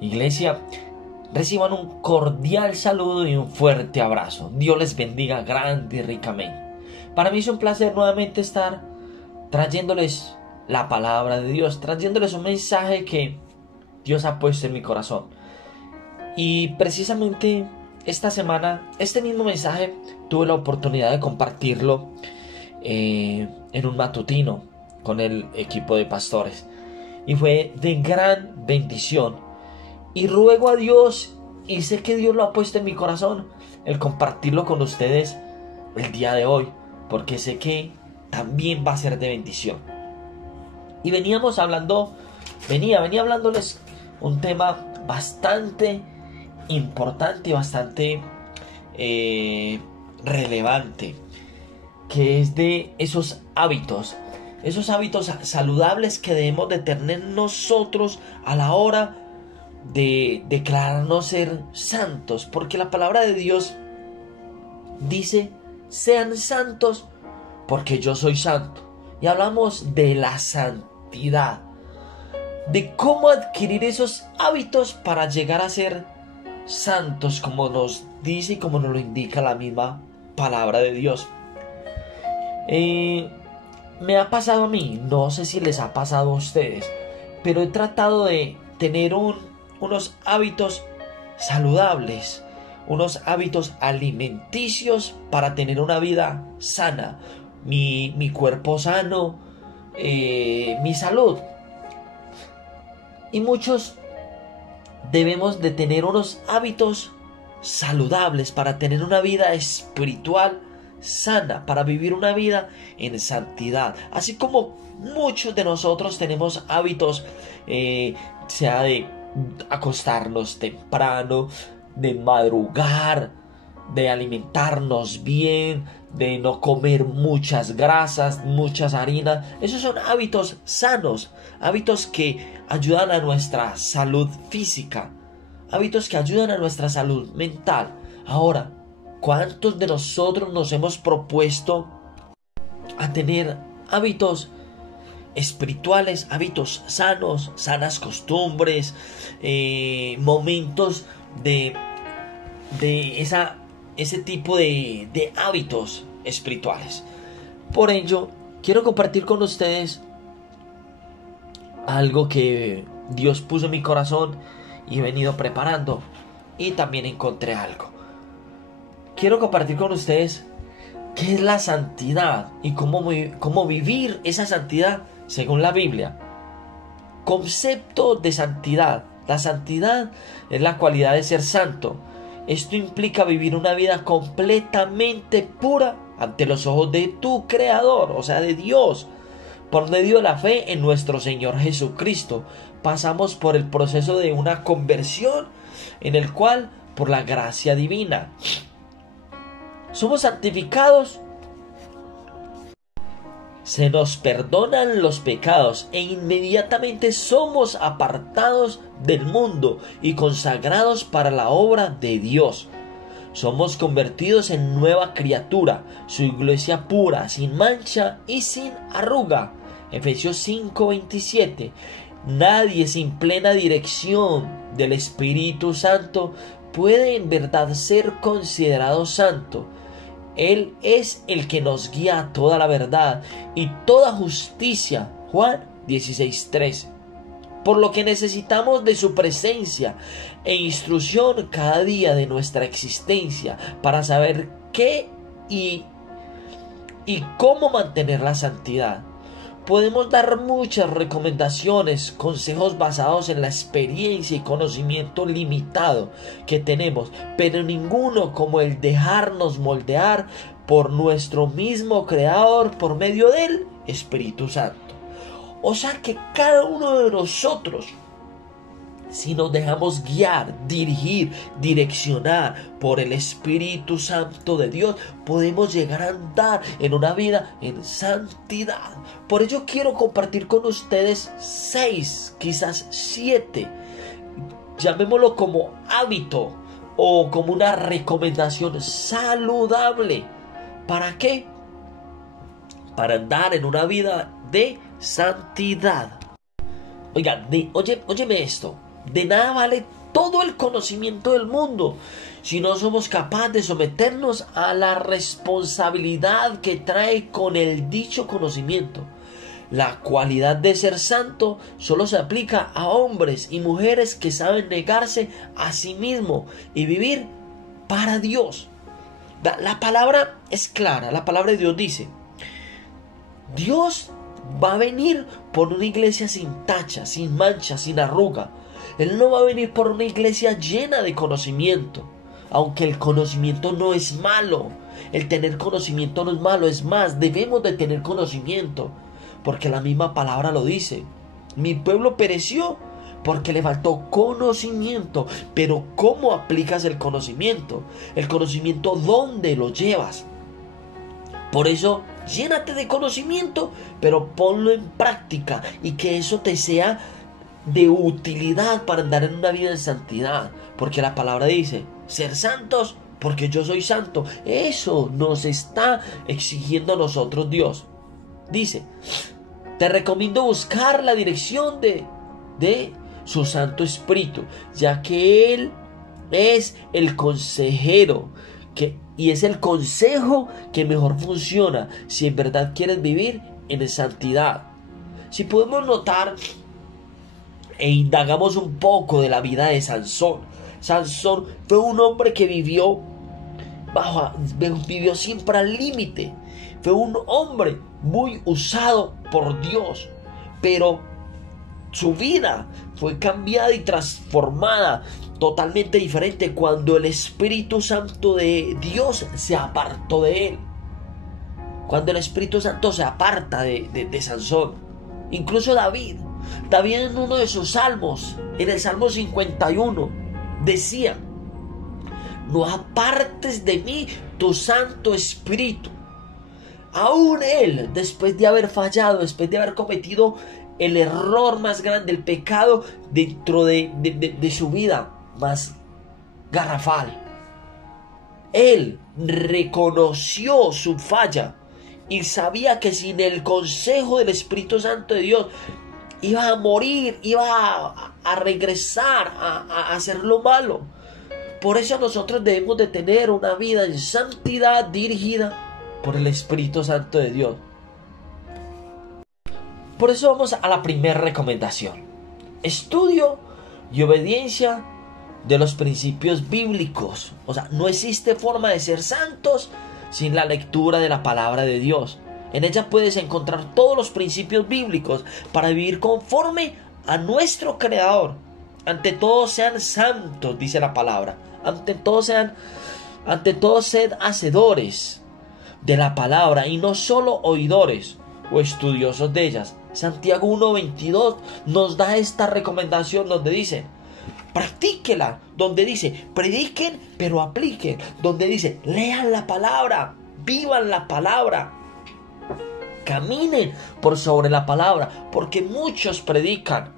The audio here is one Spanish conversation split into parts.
Iglesia, reciban un cordial saludo y un fuerte abrazo. Dios les bendiga grande y ricamente. Para mí es un placer nuevamente estar trayéndoles la palabra de Dios, trayéndoles un mensaje que Dios ha puesto en mi corazón. Y precisamente esta semana, este mismo mensaje tuve la oportunidad de compartirlo en un matutino con el equipo de pastores. Y fue de gran bendición. Y ruego a Dios, y sé que Dios lo ha puesto en mi corazón, el compartirlo con ustedes el día de hoy, porque sé que también va a ser de bendición. Y venía hablándoles un tema bastante importante, bastante relevante, que es de esos hábitos saludables que debemos de tener nosotros a la hora de declararnos ser santos, porque la palabra de Dios dice: sean santos porque yo soy santo. Y hablamos de la santidad, de cómo adquirir esos hábitos para llegar a ser santos, como nos dice y como nos lo indica la misma palabra de Dios. Me ha pasado a mí, no sé si les ha pasado a ustedes, pero he tratado de tener unos hábitos saludables, unos hábitos alimenticios para tener una vida sana, mi cuerpo sano, mi salud. Y muchos debemos de tener unos hábitos saludables para tener una vida espiritual sana, para vivir una vida en santidad, así como muchos de nosotros tenemos hábitos, sea de acostarnos temprano, de madrugar, de alimentarnos bien, de no comer muchas grasas, muchas harinas. Esos son hábitos sanos, hábitos que ayudan a nuestra salud física, hábitos que ayudan a nuestra salud mental. Ahora, ¿cuántos de nosotros nos hemos propuesto a tener hábitos espirituales, hábitos sanos, sanas costumbres, momentos de ese tipo de hábitos espirituales? Por ello, quiero compartir con ustedes algo que Dios puso en mi corazón y he venido preparando, y también encontré algo. Quiero compartir con ustedes qué es la santidad y cómo vivir esa santidad según la Biblia. Concepto de santidad. La santidad es la cualidad de ser santo. Esto implica vivir una vida completamente pura ante los ojos de tu Creador, o sea, de Dios. Por medio de la fe en nuestro Señor Jesucristo, pasamos por el proceso de una conversión en el cual, por la gracia divina, somos santificados, se nos perdonan los pecados e inmediatamente somos apartados del mundo y consagrados para la obra de Dios. Somos convertidos en nueva criatura, su iglesia pura, sin mancha y sin arruga. Efesios 5:27. Nadie sin plena dirección del Espíritu Santo puede en verdad ser considerado santo. Él es el que nos guía a toda la verdad y toda justicia. Juan 16:13. Por lo que necesitamos de su presencia e instrucción cada día de nuestra existencia para saber qué y cómo mantener la santidad. Podemos dar muchas recomendaciones, consejos basados en la experiencia y conocimiento limitado que tenemos, pero ninguno como el dejarnos moldear por nuestro mismo Creador por medio del Espíritu Santo. O sea que cada uno de nosotros, si nos dejamos guiar, dirigir, direccionar por el Espíritu Santo de Dios, podemos llegar a andar en una vida en santidad. Por ello quiero compartir con ustedes 6, quizás 7, llamémoslo como hábito o como una recomendación saludable. ¿Para qué? Para andar en una vida de santidad. Oiga, óyeme esto. De nada vale todo el conocimiento del mundo si no somos capaces de someternos a la responsabilidad que trae con el dicho conocimiento. La cualidad de ser santo solo se aplica a hombres y mujeres que saben negarse a sí mismos y vivir para Dios. La palabra es clara. La palabra de Dios dice: Dios va a venir por una iglesia sin tacha, sin mancha, sin arruga. Él no va a venir por una iglesia llena de conocimiento. Aunque el conocimiento no es malo. El tener conocimiento no es malo. Es más, debemos de tener conocimiento. Porque la misma palabra lo dice. Mi pueblo pereció porque le faltó conocimiento. Pero ¿cómo aplicas el conocimiento? El conocimiento, ¿dónde lo llevas? Por eso, llénate de conocimiento, pero ponlo en práctica y que eso te sea de utilidad para andar en una vida de santidad. Porque la palabra dice: ser santos porque yo soy santo. Eso nos está exigiendo a nosotros Dios. Dice: te recomiendo buscar la dirección de su Santo Espíritu, ya que Él es el consejero y es el consejo que mejor funciona si en verdad quieres vivir en santidad. Si podemos notar e indagamos un poco de la vida de Sansón. Sansón fue un hombre que vivió siempre al límite. Fue un hombre muy usado por Dios, pero su vida fue cambiada y transformada totalmente diferente cuando el Espíritu Santo de Dios se apartó de él. Cuando el Espíritu Santo se aparta de Sansón. Incluso David en uno de sus salmos, en el Salmo 51, decía: no apartes de mí tu Santo Espíritu. Aún él, después de haber fallado, después de haber cometido el error más grande, el pecado dentro de su vida más garrafal, él reconoció su falla y sabía que sin el consejo del Espíritu Santo de Dios iba a morir, iba a regresar a hacer lo malo. Por eso nosotros debemos de tener una vida en santidad dirigida por el Espíritu Santo de Dios. Por eso vamos a la primera recomendación: estudio y obediencia de los principios bíblicos. O sea, no existe forma de ser santos sin la lectura de la palabra de Dios. En ella puedes encontrar todos los principios bíblicos para vivir conforme a nuestro Creador. Ante todo sean santos, dice la palabra. Ante todo sed hacedores de la palabra y no solo oidores o estudiosos de ellas. Santiago 1:22 nos da esta recomendación donde dice: practíquela, donde dice prediquen pero apliquen, donde dice lean la palabra, vivan la palabra, caminen por sobre la palabra, porque muchos predican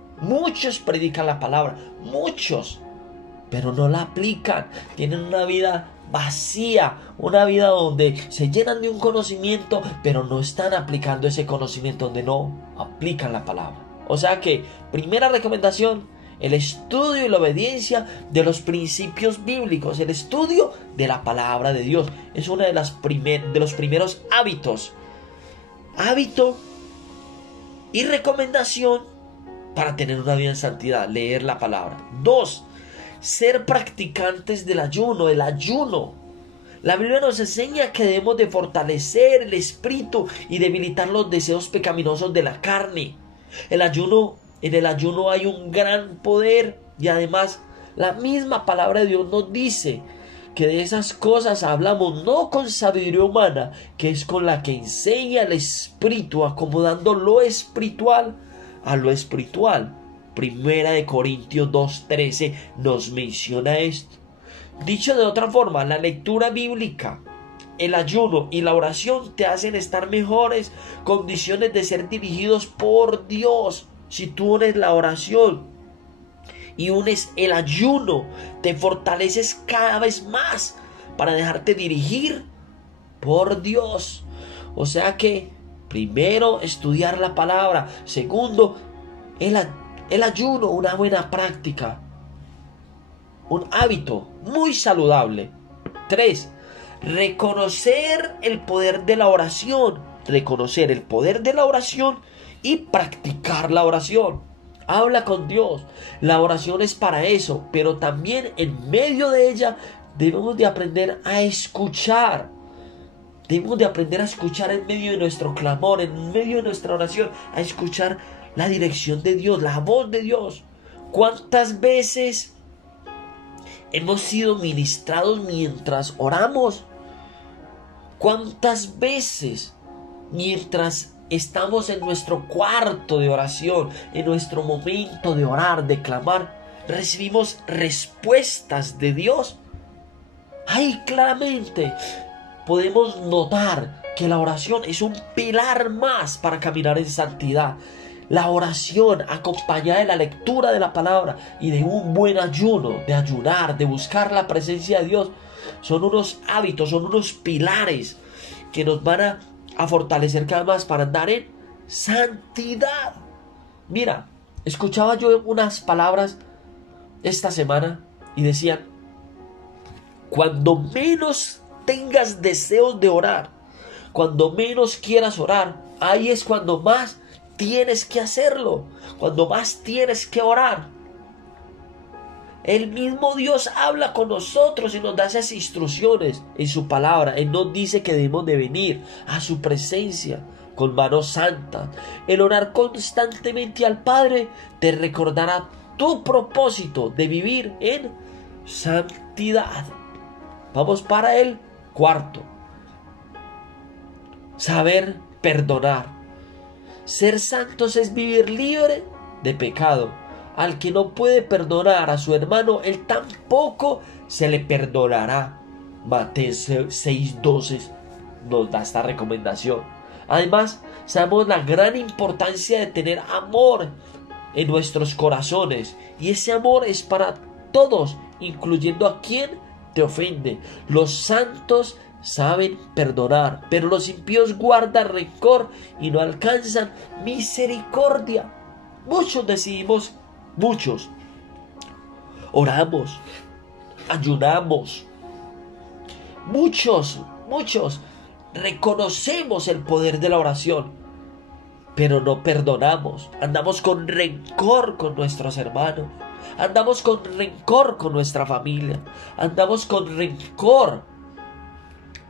la palabra, pero no la aplican, tienen una vida vacía, una vida donde se llenan de un conocimiento, pero no están aplicando ese conocimiento, donde no aplican la palabra. O sea que, primera recomendación: el estudio y la obediencia de los principios bíblicos, el estudio de la palabra de Dios. Es uno de los primeros hábitos. Hábito y recomendación para tener una vida en santidad: leer la palabra. 2. Ser practicantes del ayuno. El ayuno. La Biblia nos enseña que debemos de fortalecer el espíritu y debilitar los deseos pecaminosos de la carne. En el ayuno hay un gran poder, y además la misma palabra de Dios nos dice que de esas cosas hablamos no con sabiduría humana, que es con la que enseña el espíritu, acomodando lo espiritual a lo espiritual. Primera de Corintios 2:13 nos menciona esto. Dicho de otra forma, la lectura bíblica, el ayuno y la oración te hacen estar en mejores condiciones de ser dirigidos por Dios. Si tú unes la oración y unes el ayuno, te fortaleces cada vez más para dejarte dirigir por Dios. O sea que, primero, estudiar la palabra. Segundo, el ayuno, una buena práctica, un hábito muy saludable. 3. Reconocer el poder de la oración. Reconocer el poder de la oración y practicar la oración. Habla con Dios. La oración es para eso, pero también en medio de ella debemos de aprender a escuchar. Debemos de aprender a escuchar en medio de nuestro clamor, en medio de nuestra oración, a escuchar la dirección de Dios, la voz de Dios. ¿Cuántas veces hemos sido ministrados mientras oramos? ¿Cuántas veces mientras estamos en nuestro cuarto de oración, en nuestro momento de orar, de clamar, recibimos respuestas de Dios? Ahí claramente podemos notar que la oración es un pilar más para caminar en santidad. La oración acompañada de la lectura de la palabra y de un buen ayuno, de ayunar, de buscar la presencia de Dios, son unos hábitos, son unos pilares que nos van a fortalecer cada vez más para andar en santidad. Mira, escuchaba yo unas palabras esta semana y decían: cuando menos tengas deseos de orar, cuando menos quieras orar, ahí es cuando más tienes que hacerlo, cuando más tienes que orar. El mismo Dios habla con nosotros y nos da esas instrucciones en su palabra. Él nos dice que debemos de venir a su presencia con manos santas. El orar constantemente al Padre te recordará tu propósito de vivir en santidad. Vamos para el cuarto. Saber perdonar. Ser santos es vivir libre de pecado. Al que no puede perdonar a su hermano, él tampoco se le perdonará. Mateo 6:12 nos da esta recomendación. Además, sabemos la gran importancia de tener amor en nuestros corazones. Y ese amor es para todos, incluyendo a quien te ofende. Los santos saben perdonar, pero los impíos guardan rencor y no alcanzan misericordia. Muchos oramos, ayunamos, muchos reconocemos el poder de la oración, pero no perdonamos. Andamos con rencor con nuestros hermanos, andamos con rencor con nuestra familia, andamos con rencor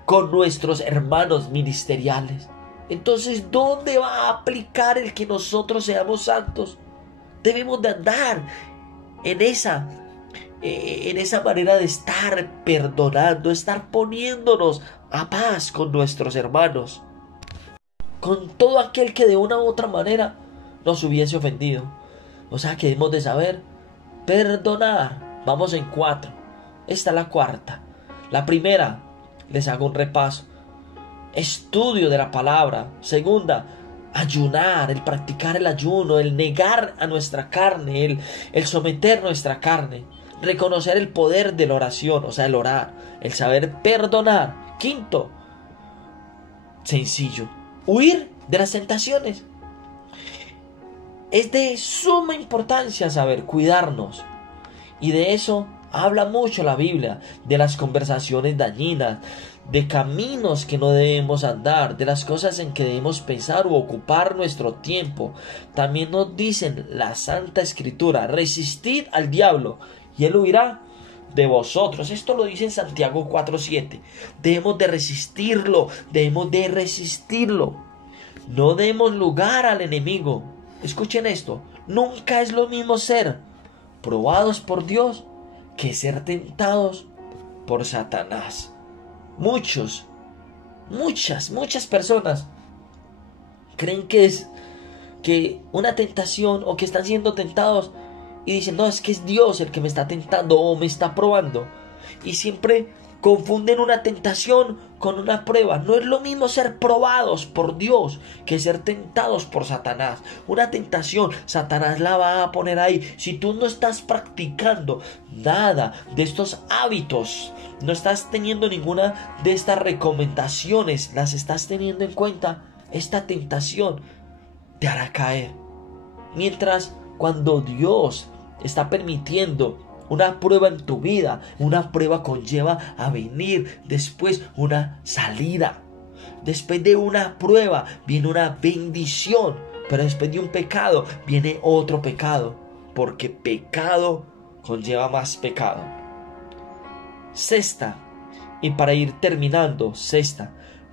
con nuestros hermanos ministeriales. Entonces, ¿dónde va a aplicar el que nosotros seamos santos? Debemos de andar en esa manera de estar perdonando, estar poniéndonos a paz con nuestros hermanos, con todo aquel que de una u otra manera nos hubiese ofendido. O sea que debemos de saber perdonar. Vamos en 4. Esta es la cuarta. La primera, les hago un repaso: estudio de la palabra. Segunda, ayunar, el practicar el ayuno, el negar a nuestra carne, el someter nuestra carne, reconocer el poder de la oración, o sea, el orar, el saber perdonar. Quinto, sencillo, huir de las tentaciones. Es de suma importancia saber cuidarnos, y de eso habla mucho la Biblia, de las conversaciones dañinas, de caminos que no debemos andar, de las cosas en que debemos pensar u ocupar nuestro tiempo. También nos dicen la Santa Escritura: resistid al diablo y él huirá de vosotros. Esto lo dice en Santiago 4:7. Debemos de resistirlo, no demos lugar al enemigo. Escuchen esto: nunca es lo mismo ser probados por Dios que ser tentados por Satanás. Muchas personas creen que es una tentación, o que están siendo tentados, y dicen: no, es que es Dios el que me está tentando o me está probando. Y siempre Confunden una tentación con una prueba. No es lo mismo ser probados por Dios que ser tentados por Satanás. Una tentación, Satanás la va a poner ahí. Si tú no estás practicando nada de estos hábitos, no estás teniendo ninguna de estas recomendaciones, las estás teniendo en cuenta, esta tentación te hará caer. Mientras cuando Dios está permitiendo una prueba en tu vida, una prueba conlleva a venir después una salida. Después de una prueba viene una bendición, pero después de un pecado viene otro pecado, porque pecado conlleva más pecado. Sexta, y para ir terminando,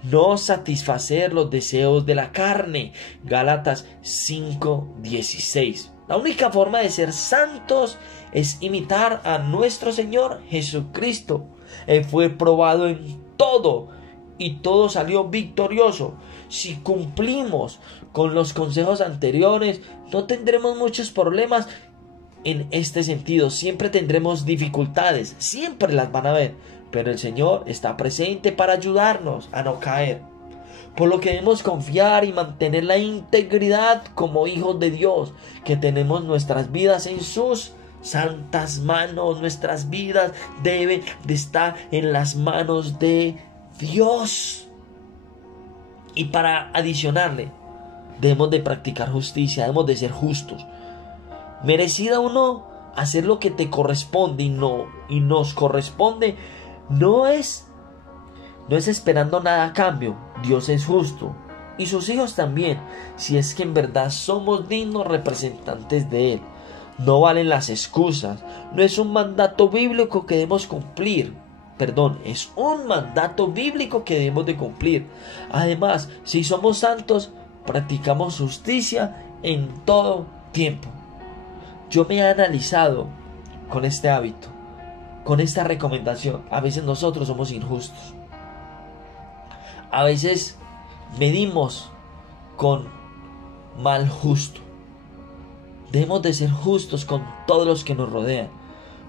no satisfacer los deseos de la carne. Gálatas 5:16. La única forma de ser santos es imitar a nuestro Señor Jesucristo. Él fue probado en todo y todo salió victorioso. Si cumplimos con los consejos anteriores, no tendremos muchos problemas en este sentido. Siempre tendremos dificultades, siempre las van a haber, pero el Señor está presente para ayudarnos a no caer. Por lo que debemos confiar y mantener la integridad como hijos de Dios, que tenemos nuestras vidas en sus santas manos. Nuestras vidas deben de estar en las manos de Dios. Y para adicionarle, debemos de practicar justicia, debemos de ser justos. Merecida o no, hacer lo que te corresponde y nos corresponde, no es esperando nada a cambio. Dios es justo y sus hijos también, si es que en verdad somos dignos representantes de Él. No valen las excusas. No es un mandato bíblico que debemos cumplir. Es un mandato bíblico que debemos de cumplir. Además, si somos santos, practicamos justicia en todo tiempo. Yo me he analizado con este hábito, con esta recomendación. A veces nosotros somos injustos. A veces medimos con mal justo. Debemos de ser justos con todos los que nos rodean,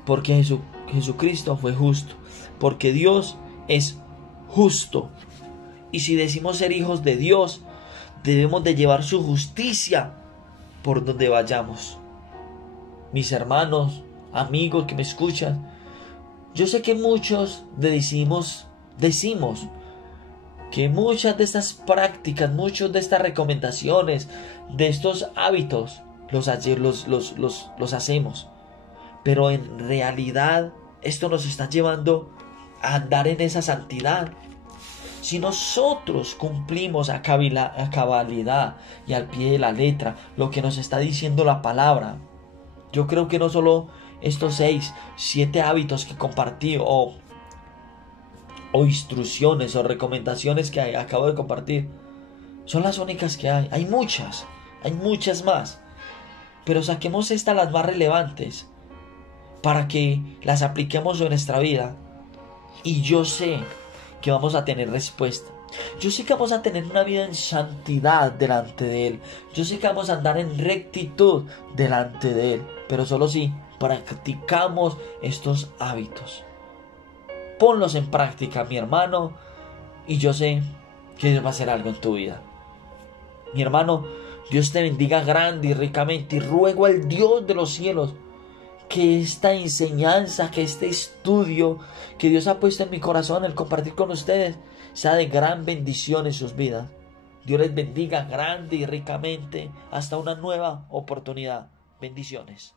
porque Jesucristo fue justo, porque Dios es justo. Y si decimos ser hijos de Dios, debemos de llevar su justicia por donde vayamos. Mis hermanos, amigos que me escuchan, yo sé que muchos decimos que muchas de estas prácticas, muchas de estas recomendaciones, de estos hábitos, los hacemos. Pero en realidad esto nos está llevando a andar en esa santidad. Si nosotros cumplimos a cabalidad y al pie de la letra lo que nos está diciendo la palabra, yo creo que no solo estos 6, 7 hábitos que compartí o instrucciones o recomendaciones que acabo de compartir son las únicas que hay. Hay muchas más, pero saquemos las más relevantes para que las apliquemos en nuestra vida, y yo sé que vamos a tener respuesta. Yo sé que vamos a tener una vida en santidad delante de Él. Yo sé que vamos a andar en rectitud delante de Él, pero solo si practicamos estos hábitos. Ponlos en práctica, mi hermano, y yo sé que Dios va a hacer algo en tu vida. Mi hermano, Dios te bendiga grande y ricamente, y ruego al Dios de los cielos que esta enseñanza, que este estudio que Dios ha puesto en mi corazón, el compartir con ustedes, sea de gran bendición en sus vidas. Dios les bendiga grande y ricamente. Hasta una nueva oportunidad. Bendiciones.